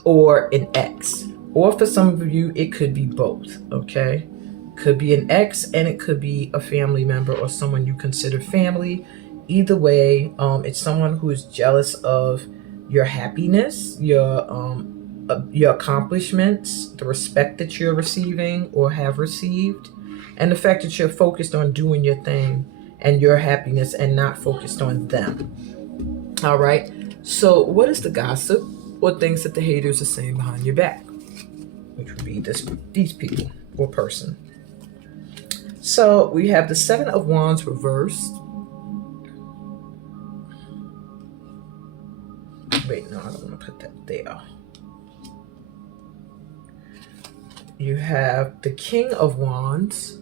or an ex. Or for some of you, it could be both, okay? Could be an ex and it could be a family member or someone you consider family. Either way, it's someone who is jealous of your happiness, your accomplishments, the respect that you're receiving or have received, and the fact that you're focused on doing your thing and your happiness and not focused on them. All right. So what is the gossip or things that the haters are saying behind your back? Which would be these people or person. So we have the Seven of Wands reversed. Wait, no, I don't want to put that there. You have the King of Wands.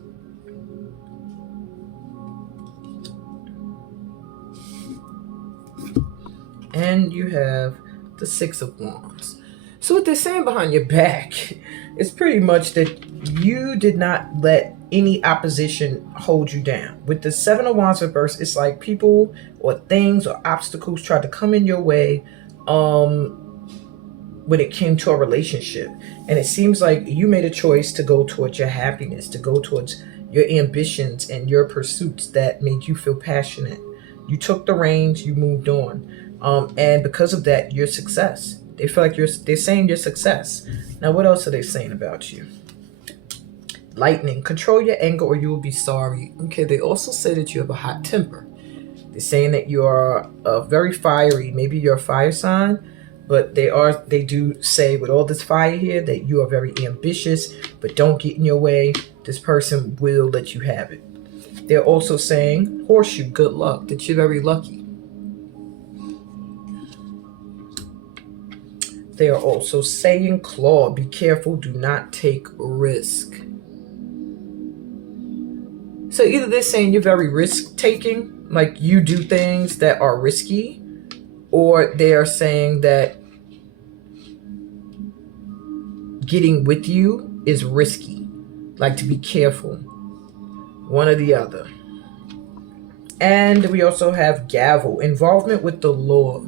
And you have the Six of Wands. So what they're saying behind your back is pretty much that you did not let any opposition hold you down. With the Seven of Wands reverse, it's like people or things or obstacles tried to come in your way when it came to a relationship. And it seems like you made a choice to go towards your happiness, to go towards your ambitions and your pursuits that made you feel passionate. You took the reins, you moved on. And because of that, your success. They feel like they're saying your success. Now, what else are they saying about you? Lightning. Control your anger or you will be sorry. Okay, they also say that you have a hot temper. They're saying that you are very fiery. Maybe you're a fire sign, but they do say with all this fire here that you are very ambitious, but don't get in your way. This person will let you have it. They're also saying, horseshoe, good luck, that you're very lucky. They are also saying, claw, be careful, do not take risk. So either they're saying you're very risk-taking, like you do things that are risky, or they are saying that getting with you is risky, like to be careful. One or the other. And we also have gavel, involvement with the law.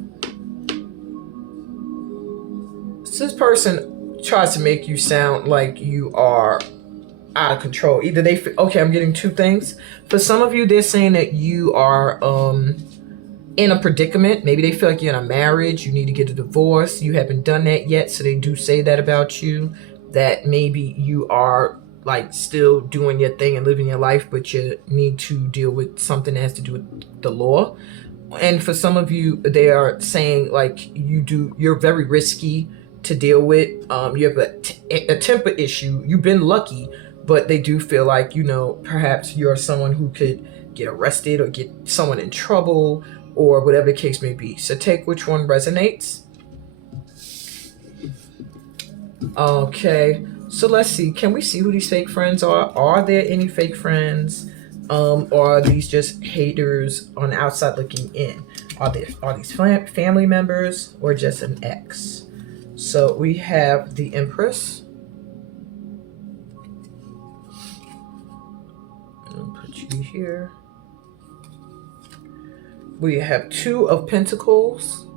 So this person tries to make you sound like you are out of control. Either okay, I'm getting two things. For some of you, they're saying that you are in a predicament. Maybe they feel like you're in a marriage, you need to get a divorce, you haven't done that yet, so they do say that about you, that maybe you are like still doing your thing and living your life, but you need to deal with something that has to do with the law. And for some of you, they are saying like you're very risky to deal with. You have a temper issue. You've been lucky, but they do feel like, perhaps you're someone who could get arrested or get someone in trouble or whatever the case may be. So take which one resonates. Okay, so let's see. Can we see who these fake friends are? Are there any fake friends? Or are these just haters on the outside looking in? Are these family members or just an ex? So we have the Empress. I'll put you here. We have Two of Pentacles.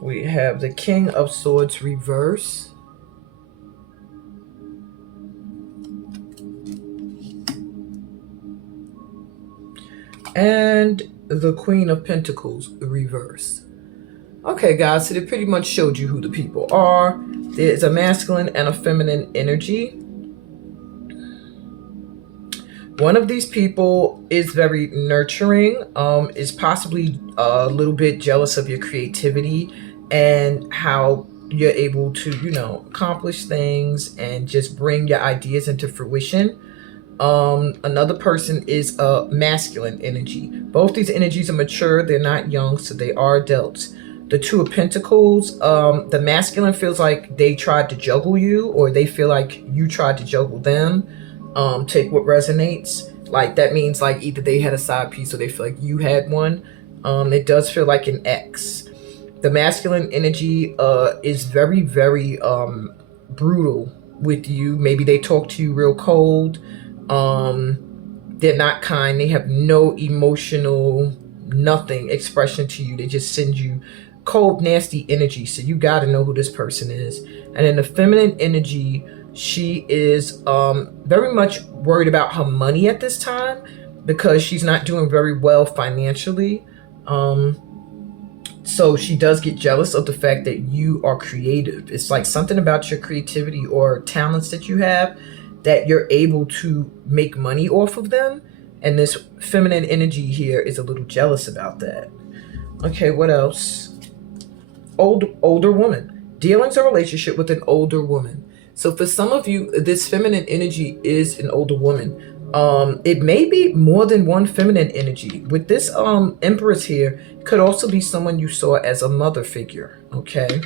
We have the King of Swords reverse. And the Queen of Pentacles reverse. Okay, guys, so they pretty much showed you who the people are. There's a masculine and a feminine energy. One of these people is very nurturing, is possibly a little bit jealous of your creativity and how you're able to, accomplish things and just bring your ideas into fruition. Another person is a masculine energy. Both these energies are mature, they're not young, so they are adults. The Two of Pentacles, the masculine feels like they tried to juggle you, or they feel like you tried to juggle them. Take what resonates. Like that means like either they had a side piece or they feel like you had one. It does feel like an X. The masculine energy is very, very brutal with you. Maybe they talk to you real cold. They're not kind. They have no emotional, nothing expression to you. They just send you cold, nasty energy. So you got to know who this person is. And in the feminine energy, she is very much worried about her money at this time because she's not doing very well financially. So she does get jealous of the fact that you are creative. It's like something about your creativity or talents that you have that you're able to make money off of them. And this feminine energy here is a little jealous about that. Okay, what else? Older woman. Dealings a relationship with an older woman. So for some of you, this feminine energy is an older woman. It may be more than one feminine energy. With this Empress here, could also be someone you saw as a mother figure, okay?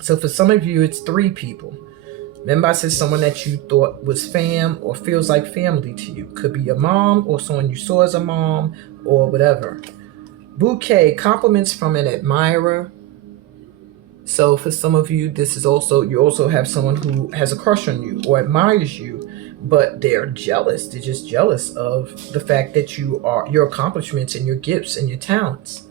So for some of you, it's 3 people. Remember I said someone that you thought was fam or feels like family to you. Could be your mom or someone you saw as a mom or whatever. Bouquet, compliments from an admirer. So for some of you, this is also, you also have someone who has a crush on you or admires you, but they're jealous. They're just jealous of the fact that your accomplishments and your gifts and your talents.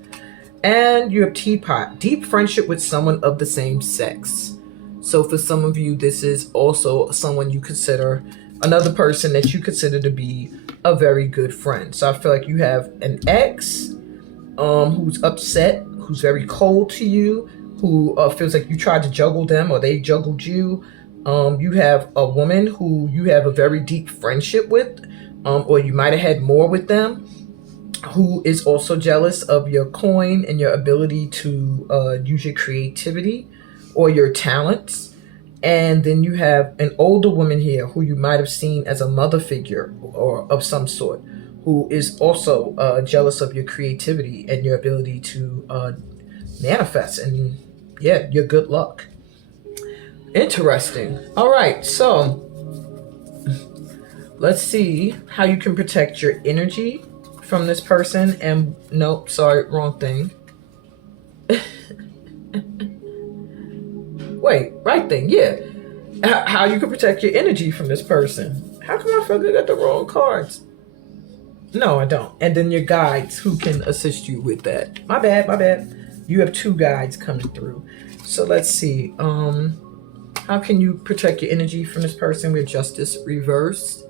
And you have Teapot, deep friendship with someone of the same sex. So for some of you, this is also someone you consider, another person that you consider to be a very good friend. So I feel like you have an ex who's upset, who's very cold to you, who feels like you tried to juggle them or they juggled you. You have a woman who you have a very deep friendship with, or you might have had more with them, who is also jealous of your coin and your ability to use your creativity or your talents. And then you have an older woman here who you might have seen as a mother figure or of some sort, who is also jealous of your creativity and your ability to manifest and your good luck. Interesting. All right, so let's see how you can protect your energy from this person. And nope, sorry, wrong thing. Wait, right thing, yeah. How you can protect your energy from this person. How come I feel like I got the wrong cards? No, I don't. And then your guides who can assist you with that. My bad. You have 2 guides coming through. So let's see. How can you protect your energy from this person with Justice reversed?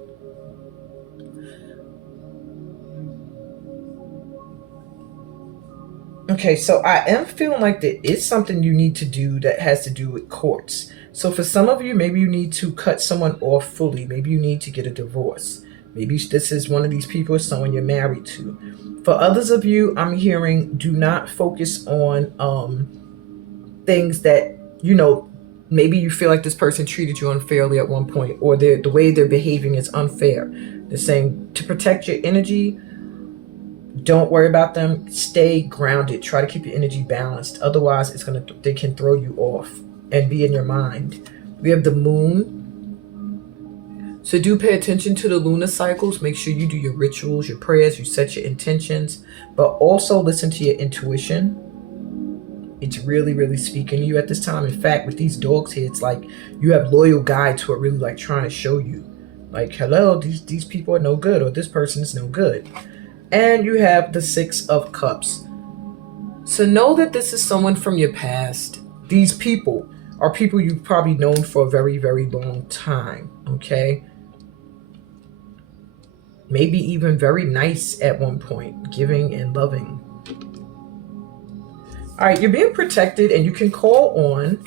Okay, so I am feeling like there is something you need to do that has to do with courts. So for some of you, maybe you need to cut someone off fully. Maybe you need to get a divorce. Maybe this is one of these people or someone you're married to. For others of you, I'm hearing do not focus on things that, maybe you feel like this person treated you unfairly at one point, or the way they're behaving is unfair. They're saying to protect your energy, don't worry about them. Stay grounded. Try to keep your energy balanced. Otherwise, they can throw you off and be in your mind. We have the moon. So do pay attention to the lunar cycles. Make sure you do your rituals, your prayers, you set your intentions, but also listen to your intuition. It's really, really speaking to you at this time. In fact, with these dogs here, it's like you have loyal guides who are really like trying to show you, like, hello, these people are no good, or this person is no good. And you have the 6 of Cups. So know that this is someone from your past. These people are people you've probably known for a very, very long time, okay? Maybe even very nice at one point, giving and loving. All right, you're being protected and you can call on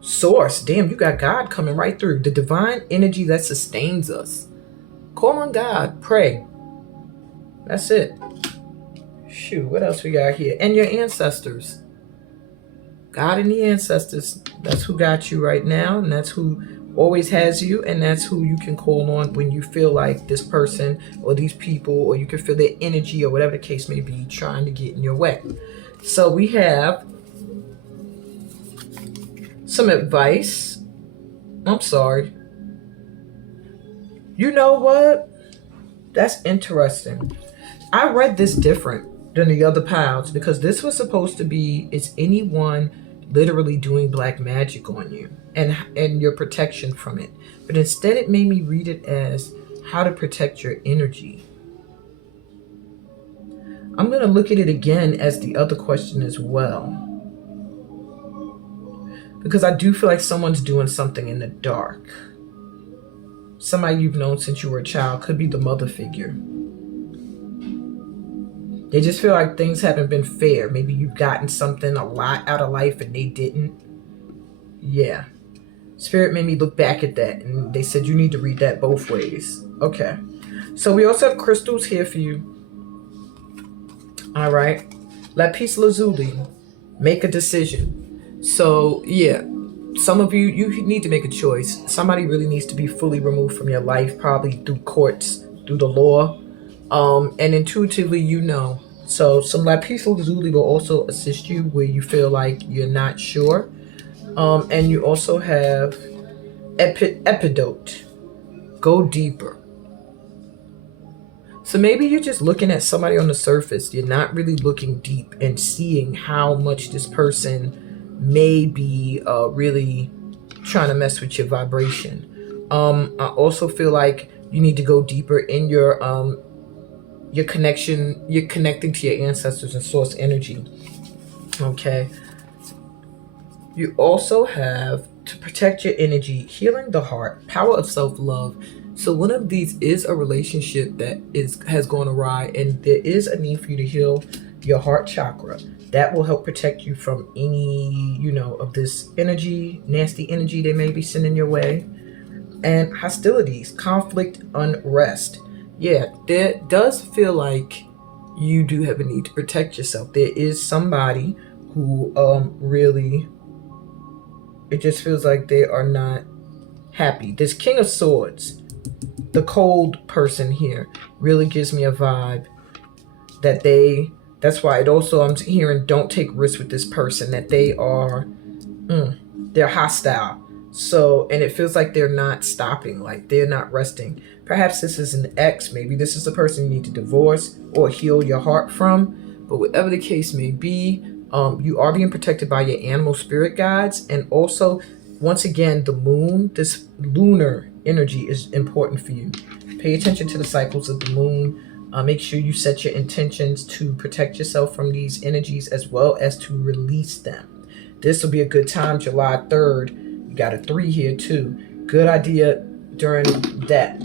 Source. Damn, you got God coming right through. The divine energy that sustains us. Call on God. Pray. That's it. Shoot, what else we got here? And your ancestors. God and the ancestors. That's who got you right now. And that's who always has you. And that's who you can call on when you feel like this person or these people, or you can feel their energy or whatever the case may be, trying to get in your way. So we have some advice. I'm sorry. You know what? That's interesting. I read this different than the other piles, because this was supposed to be, is anyone literally doing black magic on you and your protection from it. But instead it made me read it as how to protect your energy. I'm going to look at it again as the other question as well, because I do feel like someone's doing something in the dark. Somebody you've known since you were a child, could be the mother figure. They just feel like things haven't been fair. Maybe you've gotten something a lot out of life and they didn't. Yeah. Spirit made me look back at that, and they said you need to read that both ways. Okay. So we also have crystals here for you. All right. Lapis lazuli. Make a decision. So, yeah. Some of you need to make a choice. Somebody really needs to be fully removed from your life, probably through courts, through the law. And intuitively, you know. So some lapis lazuli will also assist you where you feel like you're not sure. And you also have epidote. Go deeper. So maybe you're just looking at somebody on the surface. You're not really looking deep and seeing how much this person may be really trying to mess with your vibration. I also feel like you need to go deeper in your connection. You're connecting to your ancestors and source energy. Okay. You also have to protect your energy, healing the heart, power of self-love. So one of these is a relationship that has gone awry, and there is a need for you to heal your heart chakra. That will help protect you from any, of this energy, nasty energy they may be sending your way. And hostilities, conflict, unrest. Yeah, there does feel like you do have a need to protect yourself. There is somebody who really, it just feels like they are not happy. This King of Swords, the cold person here, really gives me a vibe that that's why it also, I'm hearing don't take risks with this person, that they are, they're hostile. So, and it feels like they're not stopping, like they're not resting. Perhaps this is an ex. Maybe this is the person you need to divorce or heal your heart from. But whatever the case may be, you are being protected by your animal spirit guides. And also, once again, the moon, this lunar energy is important for you. Pay attention to the cycles of the moon. Make sure you set your intentions to protect yourself from these energies as well as to release them. This will be a good time, July 3rd. You got a 3 here too. Good idea during that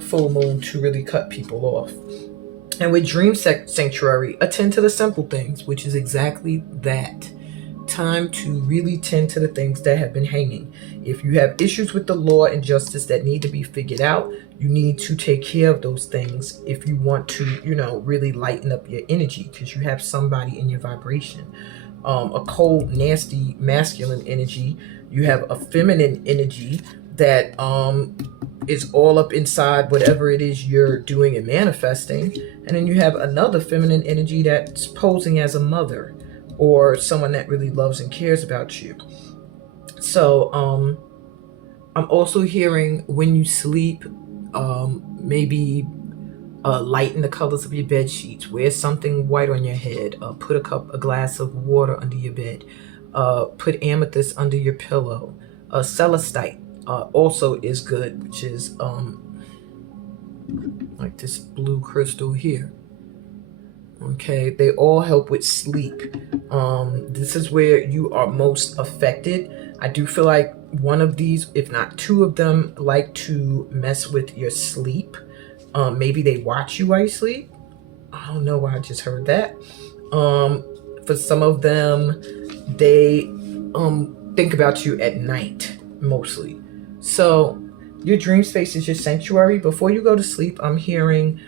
full moon to really cut people off. And with Dream Sanctuary, attend to the simple things, which is exactly that. Time to really tend to the things that have been hanging. If you have issues with the law and justice that need to be figured out, you need to take care of those things if you want to, really lighten up your energy, because you have somebody in your vibration. A cold, nasty, masculine energy. You have a feminine energy that is all up inside whatever it is you're doing and manifesting. And then you have another feminine energy that's posing as a mother or someone that really loves and cares about you. So I'm also hearing when you sleep, maybe lighten the colors of your bed sheets. Wear something white on your head. Put a glass of water under your bed. Put amethyst under your pillow. Celestite also is good, which is like this blue crystal here. Okay, they all help with sleep. This is where you are most affected. I do feel like one of these, if not two of them, like to mess with your sleep. Maybe they watch you while you sleep. I don't know why I just heard that. For some of them, they think about you at night mostly. So Your dream space is your sanctuary. Before you go to sleep, I'm hearing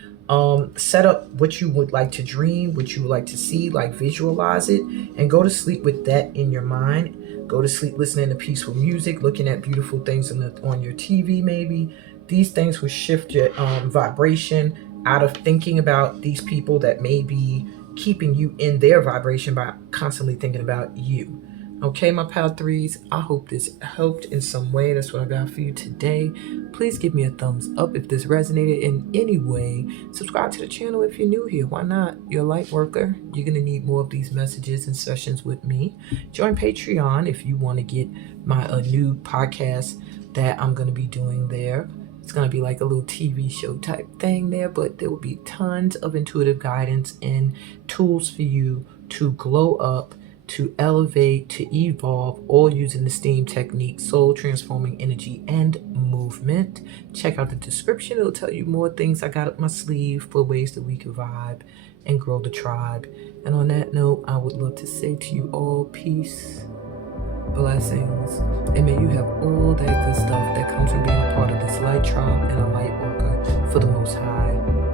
set up what you would like to dream, what you would like to see, like visualize it, and go to sleep with that in your mind. Go to sleep listening to peaceful music, looking at beautiful things on your TV maybe. These things will shift your vibration out of thinking about these people that may be keeping you in their vibration by constantly thinking about you. Okay, my pal threes, I hope this helped in some way. That's what I got for you today. Please give me a thumbs up if this resonated in any way. Subscribe to the channel if you're new here. Why not? You're a light worker. You're going to need more of these messages and sessions with me. Join Patreon if you want to get my new podcast that I'm going to be doing there. It's going to be like a little TV show type thing there, but there will be tons of intuitive guidance and tools for you to glow up, to elevate, to evolve, all using the STEAM technique, soul transforming energy and movement. Check out the description. It'll tell you more things I got up my sleeve for ways that we can vibe and grow the tribe. And on that note, I would love to say to you all, peace, blessings, and may you have all that good stuff that comes from being a part of this light tribe and a light worker for the Most High.